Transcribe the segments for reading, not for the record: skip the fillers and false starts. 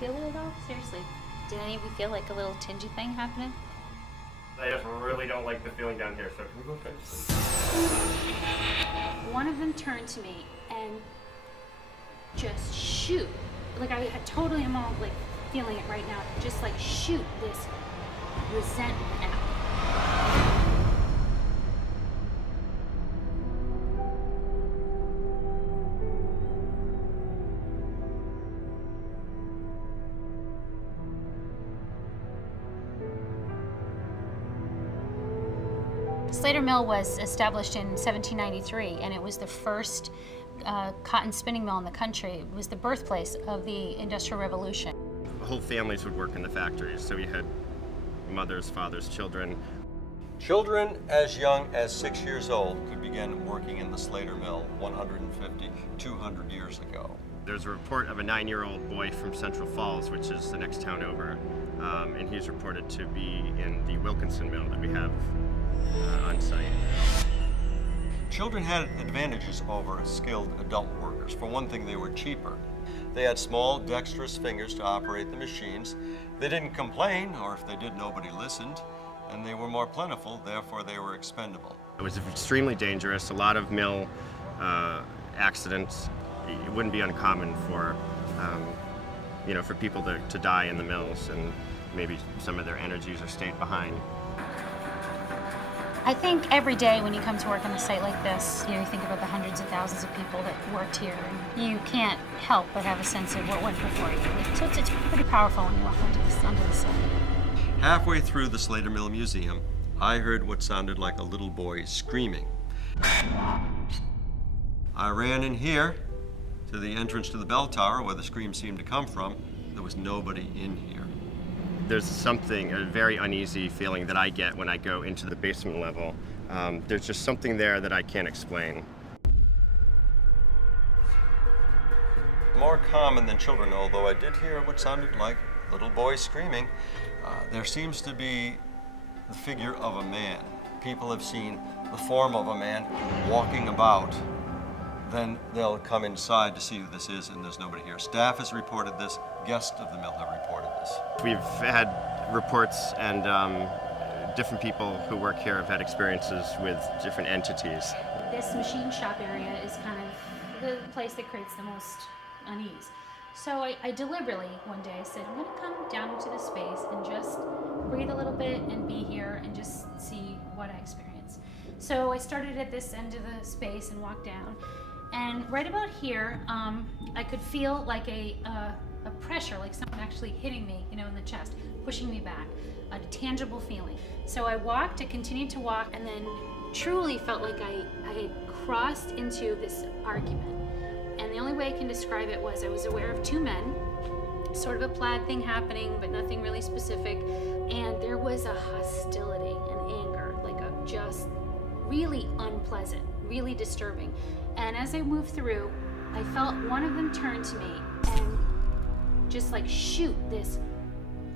feel it at all? Seriously. Did any of you feel like a little tingy thing happening? I just really don't like the feeling down here, so can we go try to sleep? One of them turned to me and just shoot. Like I totally am all like feeling it right now. Just like shoot this resentment at me. Slater Mill was established in 1793, and it was the first cotton spinning mill in the country. It was the birthplace of the Industrial Revolution. Whole families would work in the factories, so we had mothers, fathers, children. Children as young as 6 years old could begin working in the Slater Mill 150, 200 years ago. There's a report of a 9-year-old boy from Central Falls, which is the next town over, and he's reported to be in the Wilkinson Mill that we have on site. Children had advantages over skilled adult workers. For one thing, they were cheaper. They had small, dexterous fingers to operate the machines. They didn't complain, or if they did, nobody listened. And they were more plentiful, therefore they were expendable. It was extremely dangerous. A lot of mill accidents. It wouldn't be uncommon for, for people to die in the mills, and maybe some of their energies are stayed behind. I think every day when you come to work on a site like this, you think about the hundreds of thousands of people that worked here, and you can't help but have a sense of what went before you. So it's pretty powerful when you walk onto the site. Halfway through the Slater Mill Museum, I heard what sounded like a little boy screaming. I ran in here to the entrance to the bell tower where the scream seemed to come from. There was nobody in here. There's a very uneasy feeling that I get when I go into the basement level. There's just something there that I can't explain. More common than children, although I did hear what sounded like little boys screaming. There seems to be the figure of a man. People have seen the form of a man walking about. Then they'll come inside to see who this is, and there's nobody here. Staff has reported this. Guests of the mill have reported this. We've had reports, and different people who work here have had experiences with different entities. This machine shop area is kind of the place that creates the most unease. So I deliberately, one day, I said, I'm going to come down into this space and just breathe a little bit and be here and just see what I experience. So I started at this end of the space and walked down. And right about here, I could feel like a pressure, like someone actually hitting me, in the chest, pushing me back, a tangible feeling. So I continued to walk, and then truly felt like I had crossed into this argument. And the only way I can describe it was I was aware of two men, sort of a plaid thing happening, but nothing really specific. And there was a hostility and anger, like a just really unpleasant, really disturbing. And as I moved through, I felt one of them turn to me and just like shoot this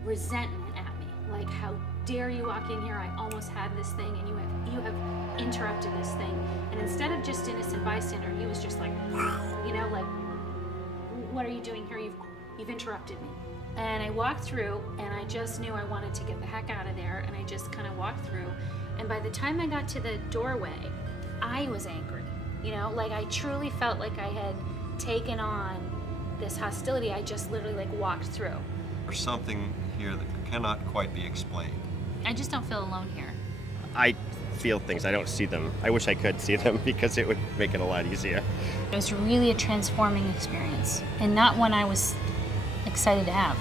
resentment at me. Like, how dare you walk in here? I almost had this thing, and you have interrupted this thing. And instead of just innocent bystander, he was just like, like, what are you doing here? You've interrupted me. And I walked through, and I just knew I wanted to get the heck out of there, and I just kind of walked through. And by the time I got to the doorway, I was angry. Like I truly felt like I had taken on this hostility. I just literally like walked through. There's something here that cannot quite be explained. I just don't feel alone here. I feel things, I don't see them. I wish I could see them because it would make it a lot easier. It was really a transforming experience, and not one I was excited to have.